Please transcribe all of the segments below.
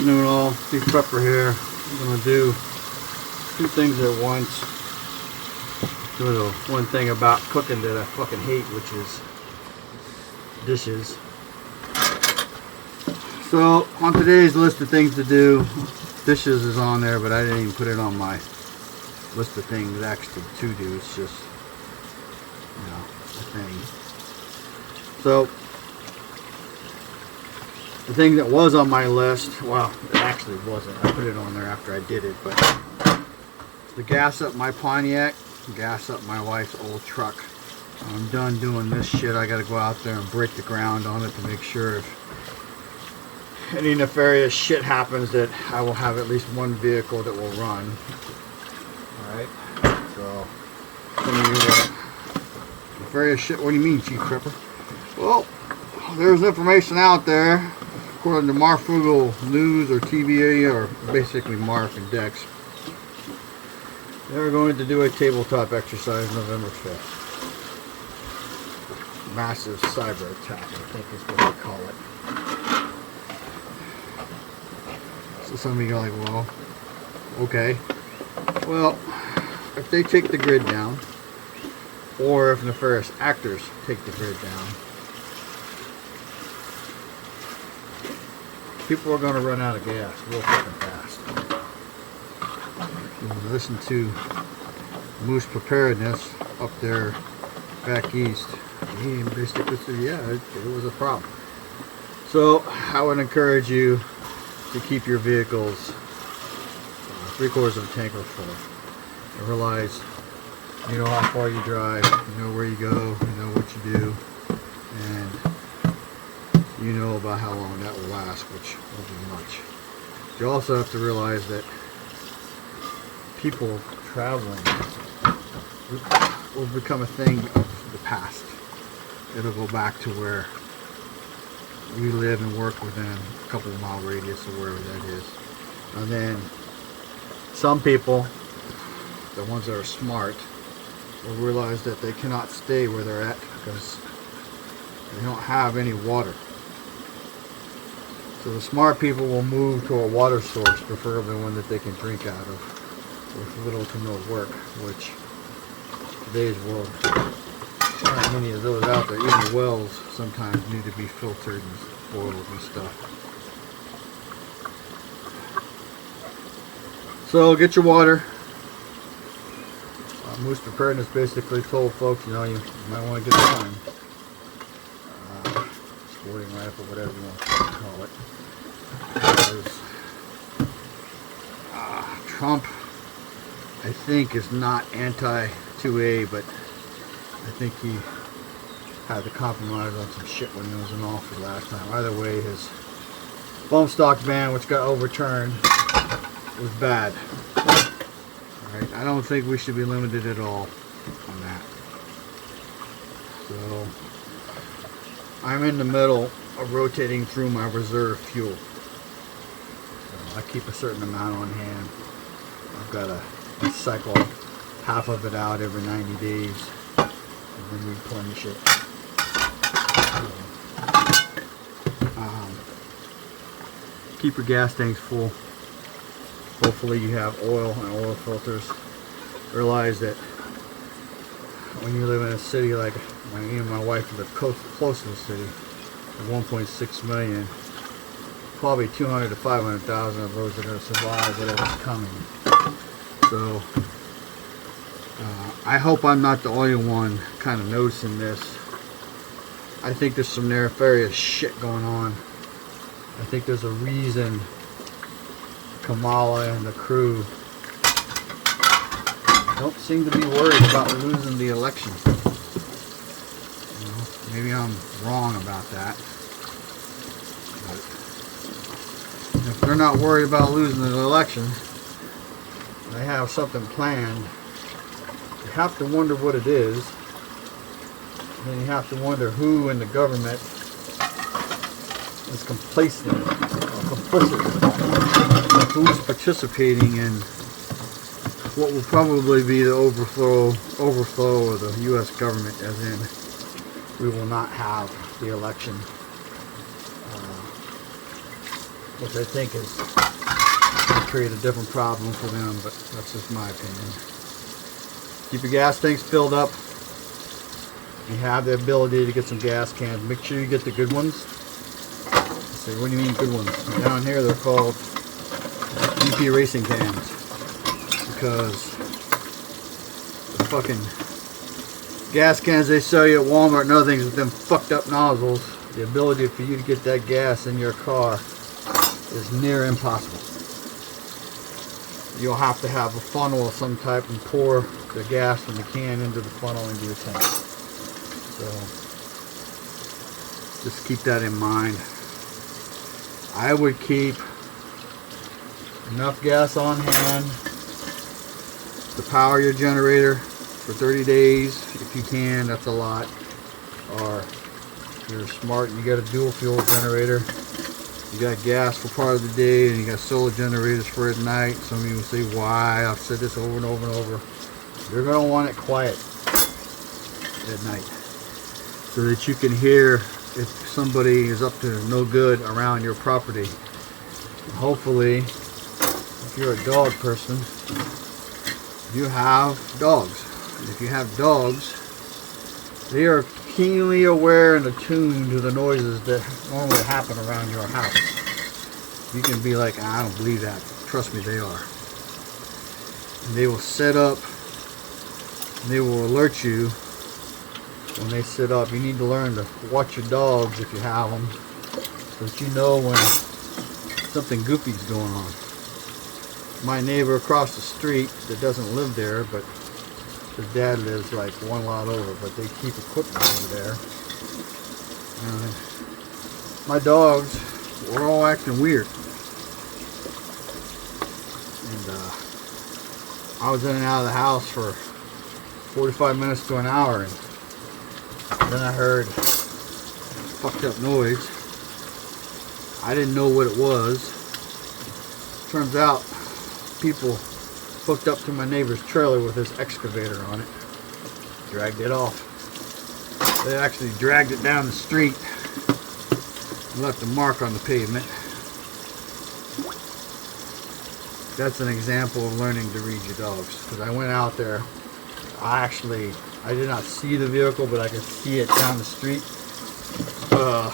Doing all beef pepper here. I'm gonna do two things at once. Do the one thing about cooking that I fucking hate, which is dishes. So on today's list of things to do, dishes is on there, but I didn't even put it on my list of things actually to do. It's just, you know, a thing. So the thing that was on my list, well, it actually wasn't. I put it on there after I did it, but the gas up my Pontiac, gas up my wife's old truck. When I'm done doing this shit, I gotta go out there and break the ground on it to make sure if any nefarious shit happens that I will have at least one vehicle that will run. Alright, so some of you nefarious shit, what do you mean, Chief Tripper? Well, there's information out there, according to Marfugal News or TVA, or basically Marf and Dex. They're going to do a tabletop exercise November 5th. Massive cyber attack, I think is what they call it. So some of you are like, well, okay. Well, if they take the grid down, or if nefarious actors take the grid down, people are going to run out of gas real fucking fast. You listen to Moose Preparedness up there back east. He basically said, yeah, it was a problem. So I would encourage you to keep your vehicles 3/4 of a tank or full. And realize you know how far you drive, you know where you go, you know what you do, and you know about how long that will last, which will be much. You also have to realize that people traveling will become a thing of the past. It'll go back to where we live and work within a couple of mile radius or wherever that is. And then some people, the ones that are smart, will realize that they cannot stay where they're at because they don't have any water. So the smart people will move to a water source, preferably one that they can drink out of, with little to no work, which today's world, there aren't many of those out there. Even the wells sometimes need to be filtered and boiled and stuff. So get your water. Moose Preparedness basically told folks, you know, you might want to get a gun. Sporting rifle, whatever you want to call it. Because Trump, I think, is not anti-2A, but I think he had to compromise on some shit when he was in office last time. Either way, his bump stock ban, which got overturned, was bad. Alright, I don't think we should be limited at all on that. So I'm in the middle of rotating through my reserve fuel. So I keep a certain amount on hand. I've got to cycle half of it out every 90 days and then replenish it. Keep your gas tanks full. Hopefully you have oil and oil filters. Realize that when you live in a city like me and my wife live close to the city, of 1.6 million, probably 200 to 500,000 of those are going to survive whatever's coming. So I hope I'm not the only one kind of noticing this. I think there's some nefarious shit going on. I think there's a reason Kamala and the crew don't seem to be worried about losing the election. You know, maybe I'm wrong about that. But if they're not worried about losing the election, they have something planned. You have to wonder what it is. And then you have to wonder who in the government is complacent or complicit. Who's participating in what will probably be the overflow of the U.S. government, as in we will not have the election which I think is going to create a different problem for them, but that's just my opinion. Keep your gas tanks filled up. You have the ability to get some gas cans. Make sure you get the good ones. Say, what do you mean good ones? Down here they're called DP racing cans, because the fucking gas cans they sell you at Walmart and other things with them fucked up nozzles, the ability for you to get that gas in your car is near impossible. You'll have to have a funnel of some type and pour the gas from the can into the funnel into your tank. So just keep that in mind. I would keep enough gas on hand to power your generator for 30 days if you can. That's a lot. Or if you're smart and you got a dual fuel generator, you got gas for part of the day and you got solar generators for at night. Some of you will say, why? I've said this over and over and over. You're going to want it quiet at night so that you can hear if somebody is up to no good around your property. And hopefully, if you're a dog person, you have dogs. And if you have dogs, they are keenly aware and attuned to the noises that normally happen around your house. You can be like, I don't believe that. Trust me, they are. And they will set up, and they will alert you when they sit up. You need to learn to watch your dogs if you have them, so that you know when something goofy is going on. My neighbor across the street that doesn't live there, but his dad lives like one lot over, but they keep equipment over there. My dogs were all acting weird. And I was in and out of the house for 45 minutes to an hour, and then I heard fucked up noise. I didn't know what it was. Turns out people hooked up to my neighbor's trailer with this excavator on it. Dragged it off. They actually dragged it down the street and left a mark on the pavement. That's an example of learning to read your dogs. Because I went out there, I did not see the vehicle, but I could see it down the street. So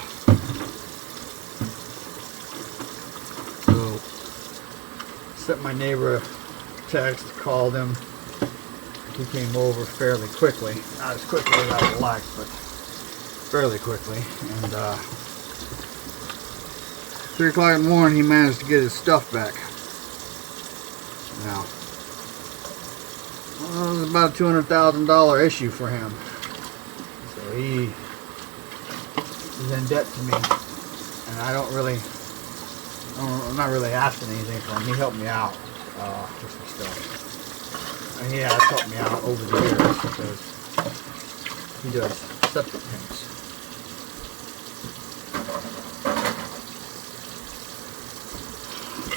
sent my neighbor a text, called him. He came over fairly quickly. Not as quickly as I would like, but fairly quickly. And 3 o'clock in the morning, he managed to get his stuff back. Now, well, it was about a $200,000 issue for him. So he is in debt to me, and I'm not really asking anything from him. He helped me out with some stuff. And he has helped me out over the years because he does septic tanks.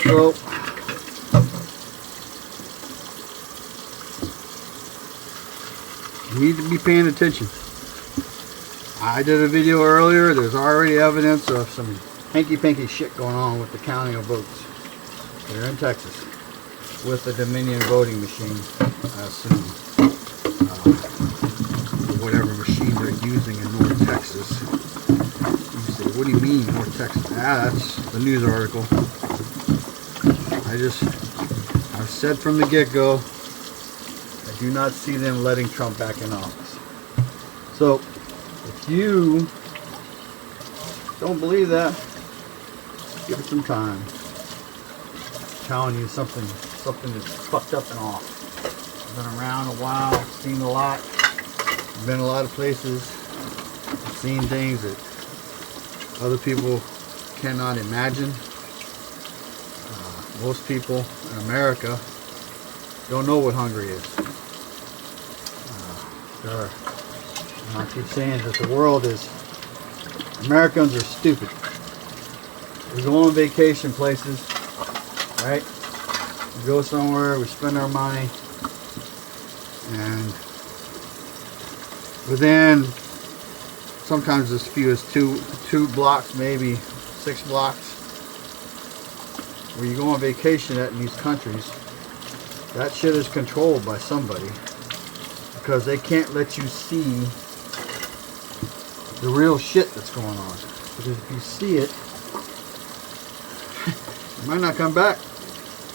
So, you need to be paying attention. I did a video earlier. There's already evidence of some hanky-panky shit going on with the counting of votes. They're in Texas with the Dominion voting machine, I assume. Whatever machine they're using in North Texas. You say, what do you mean North Texas? That's the news article. I've said from the get-go, I do not see them letting Trump back in office. So, if you don't believe that, give it some time. I'm telling you something that's fucked up and off. I've been around a while, seen a lot, been a lot of places, seen things that other people cannot imagine. Most people in America don't know what hungry is. I keep saying that the world is, Americans are stupid. We go on vacation places, right? We go somewhere, we spend our money, and within sometimes as few as two blocks, maybe 6 blocks, where you go on vacation at in these countries, that shit is controlled by somebody because they can't let you see the real shit that's going on. Because if you see it, you might not come back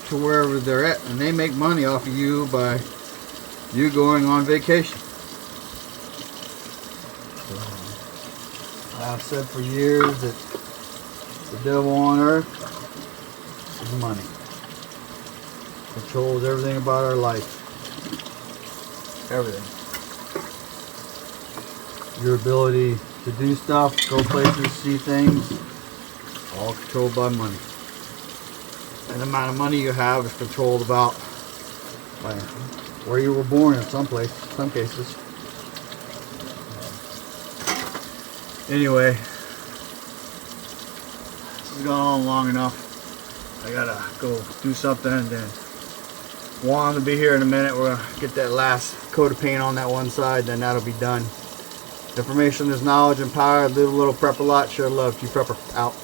to wherever they're at, and they make money off of you by you going on vacation. So, I've said for years that the devil on earth is money. Controls everything about our life. Everything. Your ability to do stuff, go places, see things, all controlled by money. And the amount of money you have is controlled about by where you were born in some cases. Anyway, this has gone on long enough. I gotta go do something, and then Juan will be here in a minute. We're gonna get that last coat of paint on that one side, then that'll be done. Information is knowledge and power. Live a little, prep a lot, share love. G Prepper out.